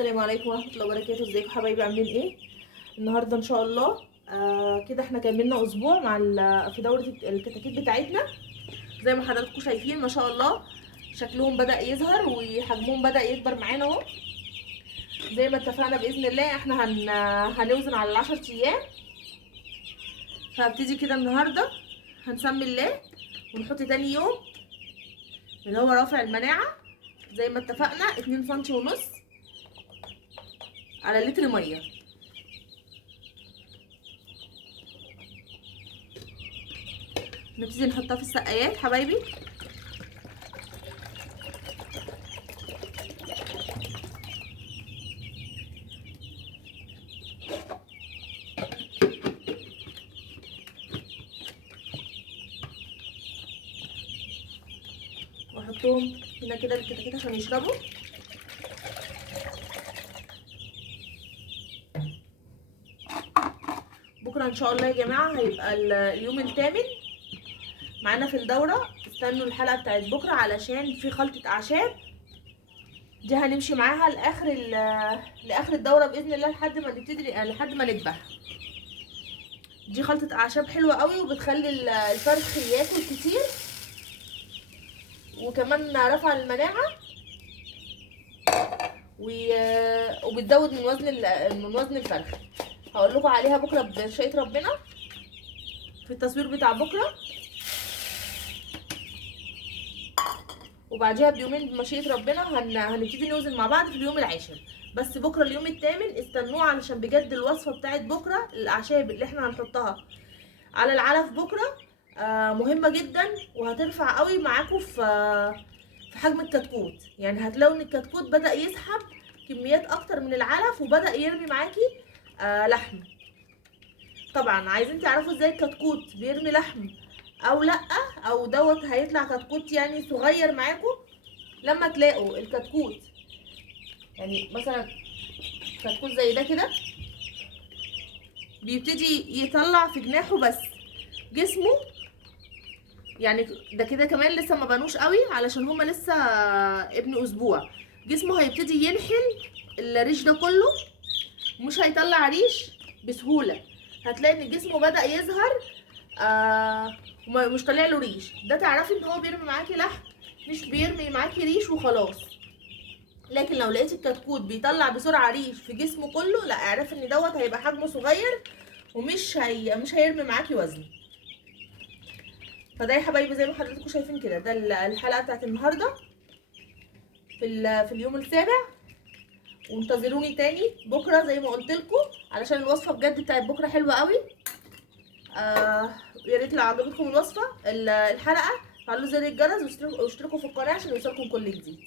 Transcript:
السلام عليكم ورحمه الله وبركاته. ازيكم حبايبي؟ عاملين ايه النهارده؟ ان شاء الله كده احنا كملنا اسبوع مع في دوره الكتاكيت بتاعتنا. زي ما حضراتكم شايفين ما شاء الله شكلهم بدا يظهر وحجمهم بدا يكبر معانا اهو. زي ما اتفقنا باذن الله احنا هنوزن على 10 ايام. فهبتدي كده النهارده هنسمي الله ونحط تاني يوم اللي هو رافع المناعه زي ما اتفقنا 2 سم ونص على لتر ميه. نبتدي نحطها في السقايات حبايبي. واحطهم هنا كده الكتاكيت عشان يشربوا. بكره ان شاء الله يا جماعه هيبقى اليوم الثامن معانا في الدوره. استنوا الحلقه بتاعت بكره علشان في خلطه اعشاب دي هنمشي معاها لاخر الدوره باذن الله لحد ما نبتدي لحد ما نذبح. دي خلطه اعشاب حلوه قوي وبتخلي الفرخ ياكل كتير وكمان رفع المناعه وبتزود من وزن الفرخ. هقول لكم عليها بكره بشيء ربنا في التصوير بتاع بكره، وبعديها بيومين بمشيئه ربنا هنبتدي نوزن مع بعض في اليوم العاشر. بس بكره اليوم الثامن استنوه علشان بجد الوصفه بتاعت بكره الاعشاب اللي احنا هنحطها على العلف بكره مهمه جدا وهترفع قوي معاكم في حجم الكتكوت. يعني هتلاقوا ان الكتكوت بدا يسحب كميات اكتر من العلف وبدا يرمي معاكي لحم. طبعا عايزين تعرفوا ازاي الكتكوت بيرمي لحم او لا، او دوت هيطلع كتكوت يعني صغير معاكم. لما تلاقوا الكتكوت يعني مثلا كتكوت زي ده كده بيبتدي يطلع في جناحه بس جسمه، يعني ده كده كمان لسه ما بانوش قوي علشان هما لسه ابن اسبوع. جسمه هيبتدي ينحل الريش ده كله، مش هيطلع ريش بسهوله. هتلاقي ان جسمه بدا يظهر مش طالع له ريش. ده تعرفي ان هو بيرمي معاكي لحم مش بيرمي معاكي ريش وخلاص. لكن لو لقيتي الكتكوت بيطلع بسرعه ريش في جسمه كله، لا اعرفي ان دوت هيبقى حجمه صغير مش هيرمي معاكي وزن. فده يا حبايبي زي ما حضراتكم شايفين كده ده الحلقه بتاعت النهارده في اليوم السابع. وانتظروني تاني بكره زي ما قلت لكم علشان الوصفه بجد بتاعت بكره حلوه قوي. يا ريت لو عجبتكم الوصفه الحلقه فعلوا زر الجرس واشتركوا في القناه عشان يوصلكم كل جديد.